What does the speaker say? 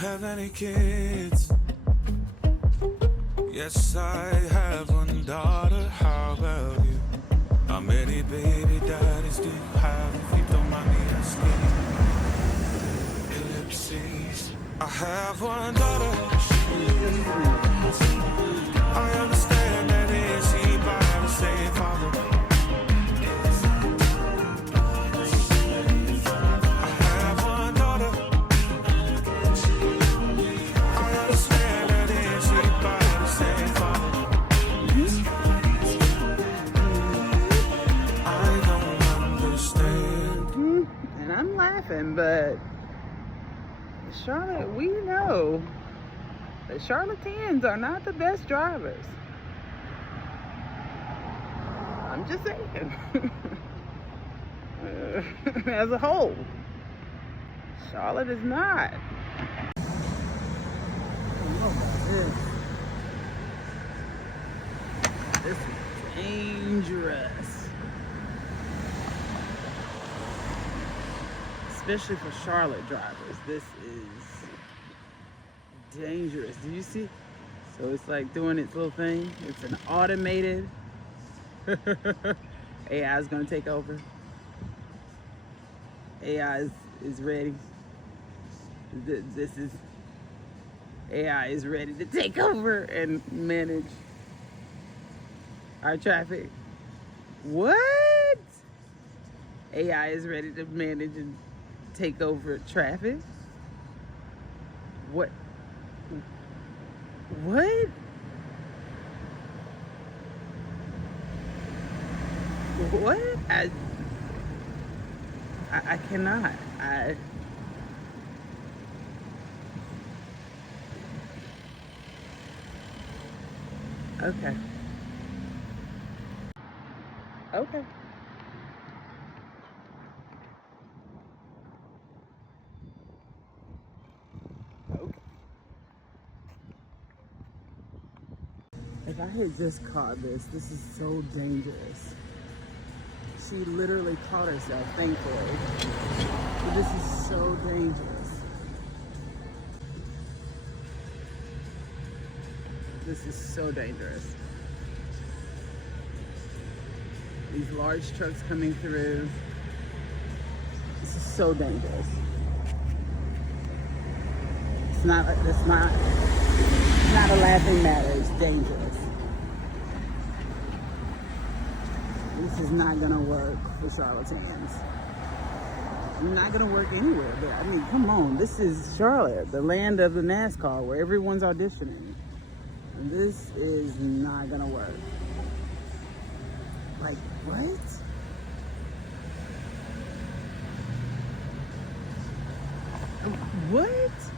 have any kids? Yes, I have one daughter. How about you? How many baby daddies do you have, if you don't mind me asking? Ellipses. I have one daughter. I understand that is he by the same father. I have one daughter. I understand that is he by the same father. I don't understand. And I'm laughing, but Charlotte, we know that charlatans are not the best drivers. I'm just saying. As a whole, Charlotte is not. This is dangerous. Especially for Charlotte drivers. This is dangerous. Do you see? So it's like doing its little thing. It's an automated. AI is going to take over. AI is ready. This is AI is ready to take over and manage our traffic. What? AI is ready to manage and take over traffic? What? What? What? I cannot. Okay. Okay. If I had just caught this is so dangerous. She literally caught herself, thankfully. But this is so dangerous. This is so dangerous. These large trucks coming through. This is so dangerous. It's not a laughing matter, it's dangerous. This is not gonna work for charlatans. Not gonna work anywhere, but I mean, come on, this is Charlotte, the land of the NASCAR, where everyone's auditioning. And this is not gonna work. Like, what? What?